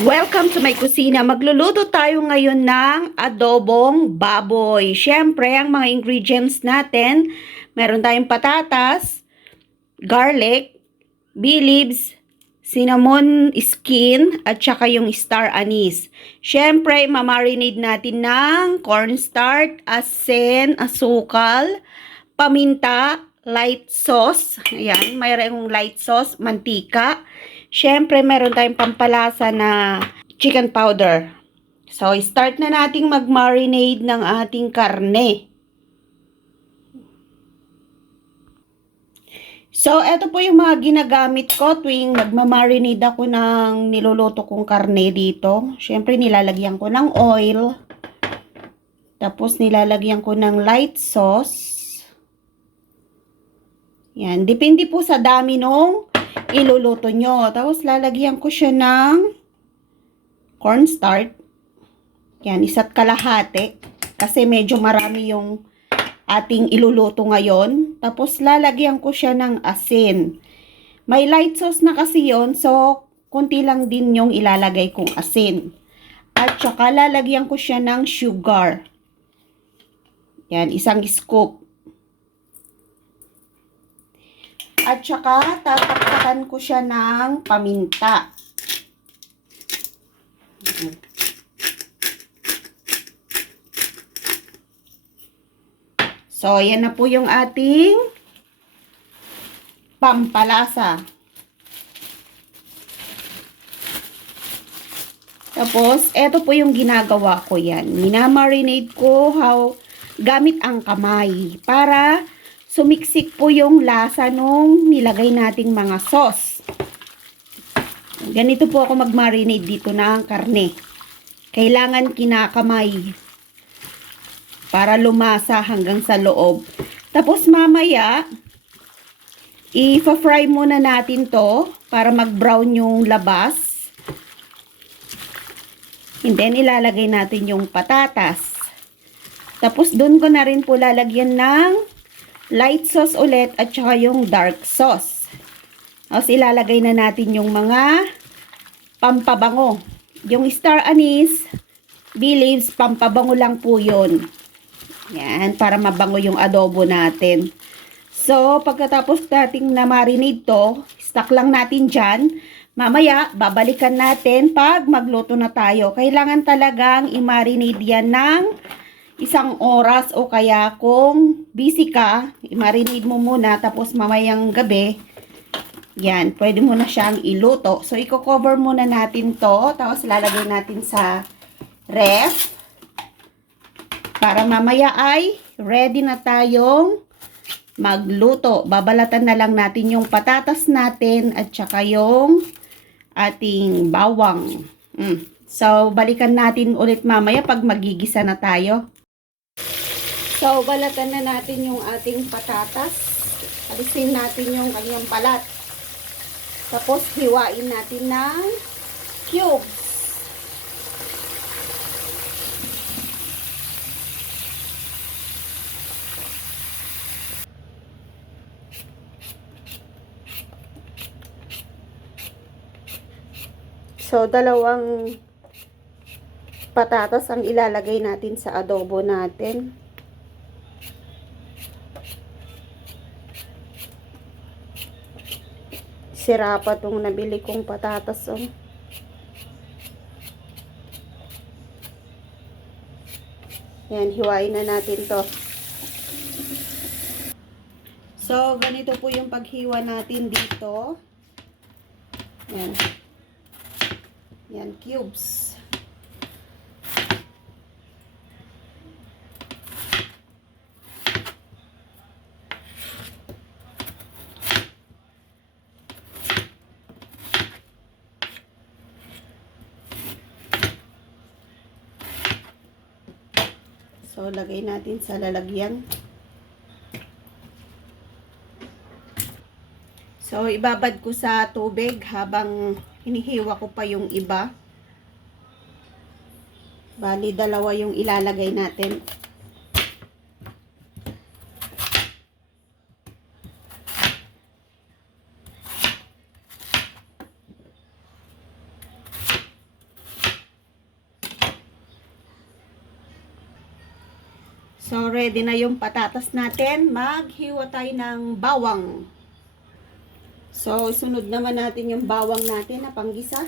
Welcome to my kusina. Magluluto tayo ngayon ng adobong baboy. Siyempre, ang mga ingredients natin, meron tayong patatas, garlic, bay leaves, cinnamon skin, at saka yung star anise. Siyempre, mamarinate natin ng cornstarch, asin, asukal, paminta, light sauce. Ayan, mayroong light sauce, mantika. Siyempre, meron tayong pampalasa na chicken powder. So, start na nating mag-marinate ng ating karne. So, eto po yung mga ginagamit ko tuwing magmamarinate ako ng niluluto kong karne dito. Siyempre, nilalagyan ko ng oil. Tapos, nilalagyan ko ng light sauce. Yan, depende po sa dami nung iluluto nyo. Tapos, lalagyan ko siya ng cornstarch. Yan, isa't kalahati. Kasi medyo marami yung ating iluluto ngayon. Tapos, lalagyan ko siya ng asin. May light sauce na kasi yon, so, konti lang din yung ilalagay kong asin. At saka, lalagyan ko siya ng sugar. Yan, isang scoop. At saka, tataktakan ko siya ng paminta. So, yan na po yung ating pampalasa. Tapos, eto po yung ginagawa ko yan. Minamarinate ko gamit ang kamay para sumiksik po yung lasa nung nilagay nating mga sauce. Ganito po ako mag-marinate dito ng karne. Kailangan kinakamay para lumasa hanggang sa loob. Tapos mamaya, i-fry muna natin to para mag-brown yung labas. And then, ilalagay natin yung patatas. Tapos, doon ko na rin po lalagyan ng light sauce ulit at saka yung dark sauce. Tapos, ilalagay na natin yung mga pampabango. Yung star anise, bay leaves, pampabango lang po yun. Yan, para mabango yung adobo natin. So, pagkatapos nating na-marinate to, stock lang natin dyan. Mamaya, babalikan natin pag magluto na tayo. Kailangan talagang i-marinate yan ng 1 oras o kaya kung busy ka, i-marinate mo muna tapos mamayang gabi, yan, pwede mo na siyang iluto. So, i-cover muna natin to tapos lalagay natin sa ref para mamaya ay ready na tayong magluto. Babalatan na lang natin yung patatas natin at saka yung ating bawang. So, balikan natin ulit mamaya pag magigisa na tayo. So, balatan na natin yung ating patatas. Alisin natin yung kanyang balat. Tapos, hiwain natin ng cubes. So, 2 patatas ang ilalagay natin sa adobo natin. Sira pa tong nabili kong patatas. Oh. Yan, hiwain na natin to. So, ganito po yung paghiwa natin dito. Yan. Yan, cubes. So, lagay natin sa lalagyan. So, ibabad ko sa tubig habang hinihiwa ko pa yung iba. Bali, 2 yung ilalagay natin. So, ready na yung patatas natin. Maghiwa tayo ng bawang. So, sunod naman natin yung bawang natin na panggisa.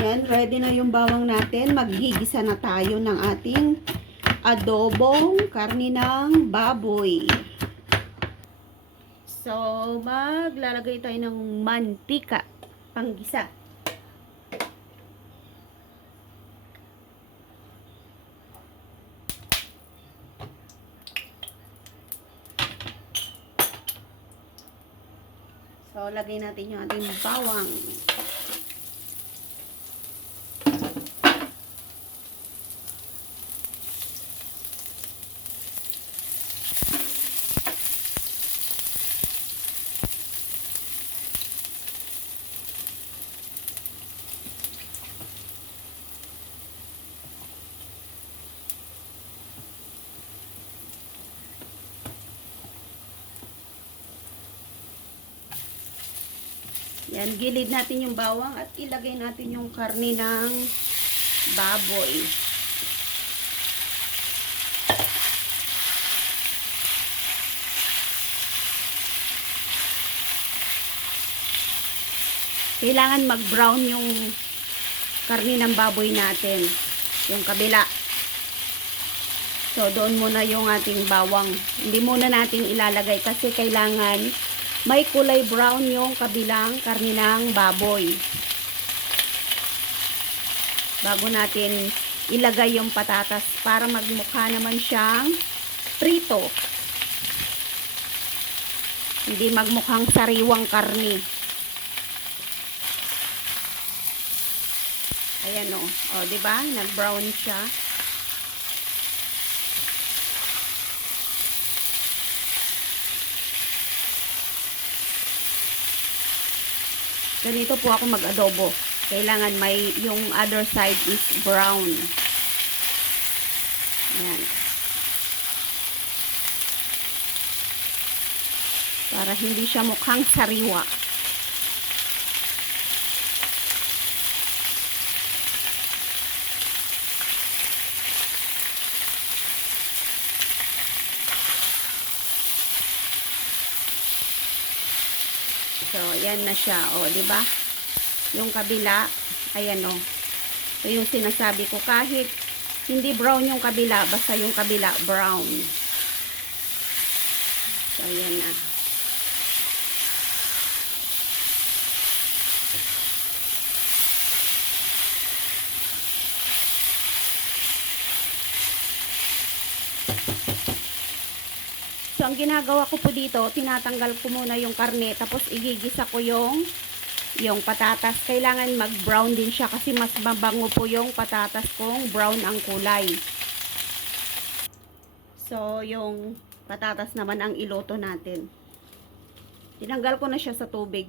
Yan, ready na yung bawang natin. Maghigisa na tayo ng ating adobong karni ng baboy. So, maglalagay tayo ng mantika panggisa. So, lagay natin yung ating bawang. Yan, gilid natin yung bawang at ilagay natin yung karne ng baboy. Kailangan mag-brown yung karne ng baboy natin. Yung kabila. So, doon muna yung ating bawang. Hindi muna natin ilalagay kasi kailangan may kulay brown yung kabilang karne ng baboy. Bago natin ilagay yung patatas para magmukha naman siyang prito. Hindi magmukhang sariwang karne. Ayan o. O, diba? Nag-brown siya. Ganito po ako mag-adobo. Kailangan may yung other side is brown. Ayan. Para hindi siya mukhang sariwa. So, ayan na siya. O, diba? Yung kabila, ayan o. So, yung sinasabi ko, kahit hindi brown yung kabila, basta yung kabila brown. So, ayan na. So, ang ginagawa ko po dito, tinatanggal ko muna yung karne, tapos igigisa ko yung patatas. Kailangan mag-brown din siya kasi mas mabango po yung patatas kung brown ang kulay. So, yung patatas naman ang iluto natin. Tinanggal ko na siya sa tubig.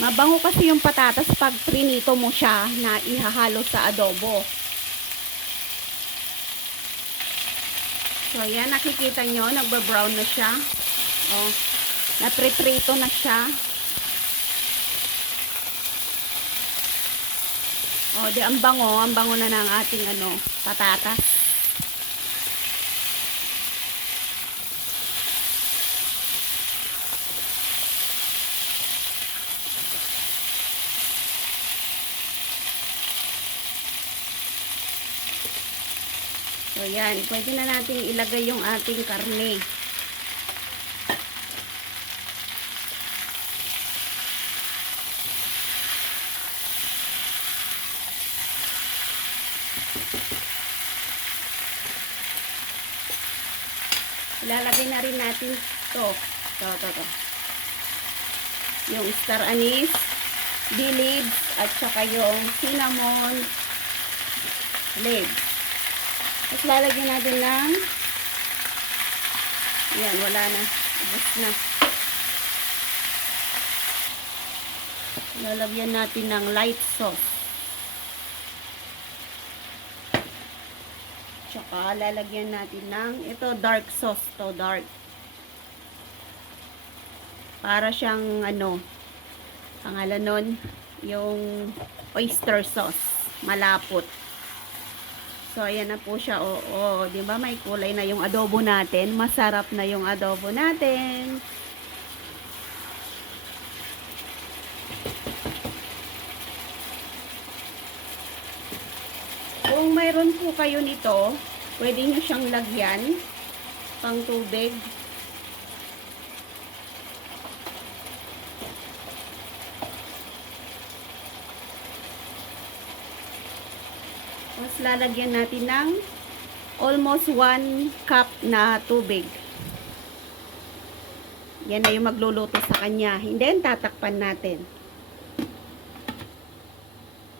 Mabango kasi yung patatas pag prinito mo siya na ihahalo sa adobo. So, ayan, nakikita nyo, nagba-brown na siya. Oh, napriprito na siya. Oh, di ang bango na ng ating patatas. So, yan. Pwede na natin ilagay yung ating karne. Ilalagay na rin natin to. To. Yung star anise, bay leaves, at saka yung cinnamon leaves. Tapos lalagyan natin ng yan, wala na. Ubus na. Lalagyan natin ng light sauce. Tsaka lalagyan natin ng ito dark sauce to, dark. Para siyang ano, pangalan nun, yung oyster sauce, malapot. So ayan na po siya. Oo, 'di ba? May kulay na yung adobo natin. Masarap na yung adobo natin. Kung mayroon po kayo nito, pwede nyo siyang lagyan pang tubig. Tapos lalagyan natin ng almost 1 cup na tubig. Yan na yung magluluto sa kanya. And then tatakpan natin.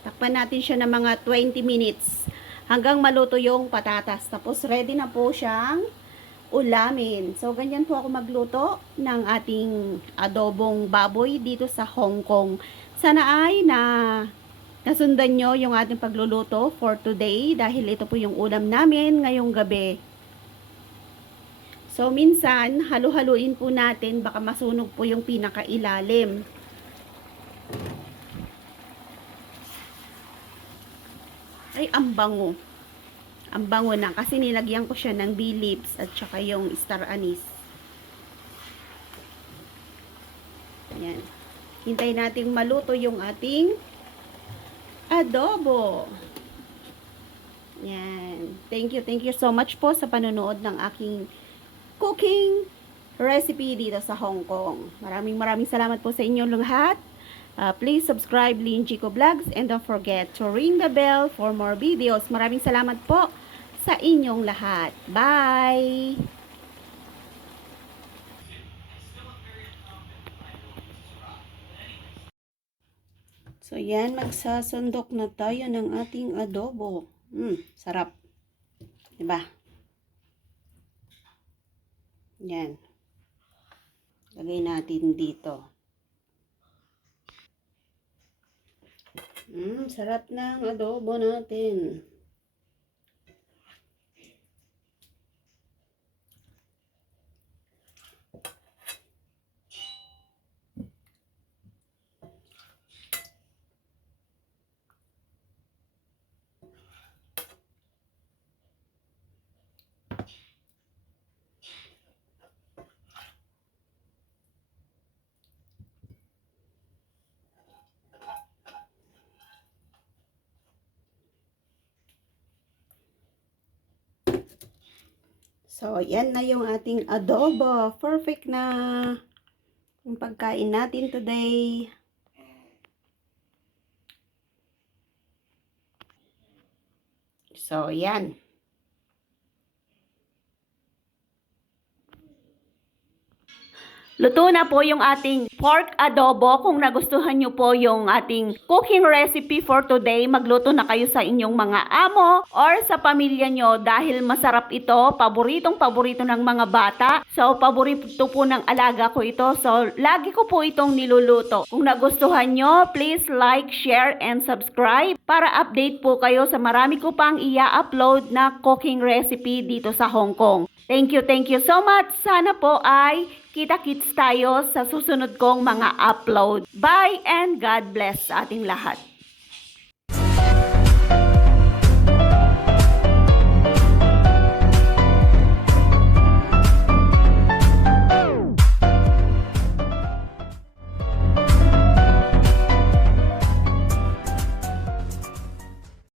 Takpan natin siya ng mga 20 minutes hanggang maluto yung patatas. Tapos ready na po siyang ulamin. So ganyan po ako magluto ng ating adobong baboy dito sa Hong Kong. Sana ay nasundan nyo yung ating pagluluto for today dahil ito po yung ulam namin ngayong gabi. So minsan halu-haluin po natin, baka masunog po yung pinakailalim. Ay, ang bango. Ang bango na kasi nilagyan ko siya ng bay leaves at saka yung star anise. Yan. Hintayin natin maluto yung ating adobo. Yan. Thank you so much po sa panonood ng aking cooking recipe dito sa Hong Kong. Maraming salamat po sa inyong lahat. Please subscribe Lynn Chico Vlogs and don't forget to ring the bell for more videos. Maraming salamat po sa inyong lahat. Bye! So yan, magsasandok na tayo ng ating adobo. Sarap. Diba? Yan. Lagay natin dito. Sarap ng adobo natin. So, yan na yung ating adobo. Perfect na yung pagkain natin today. So, yan. Luto na po yung ating pork adobo. Kung nagustuhan nyo po yung ating cooking recipe for today, magluto na kayo sa inyong mga amo or sa pamilya nyo dahil masarap ito. Paboritong-paborito ng mga bata. So, paborito po ng alaga ko ito. So, lagi ko po itong niluluto. Kung nagustuhan nyo, please like, share, and subscribe para update po kayo sa marami ko pang i-upload na cooking recipe dito sa Hong Kong. Thank you so much. Sana po ay kita-kits tayo sa susunod kong mga upload. Bye and God bless sa ating lahat.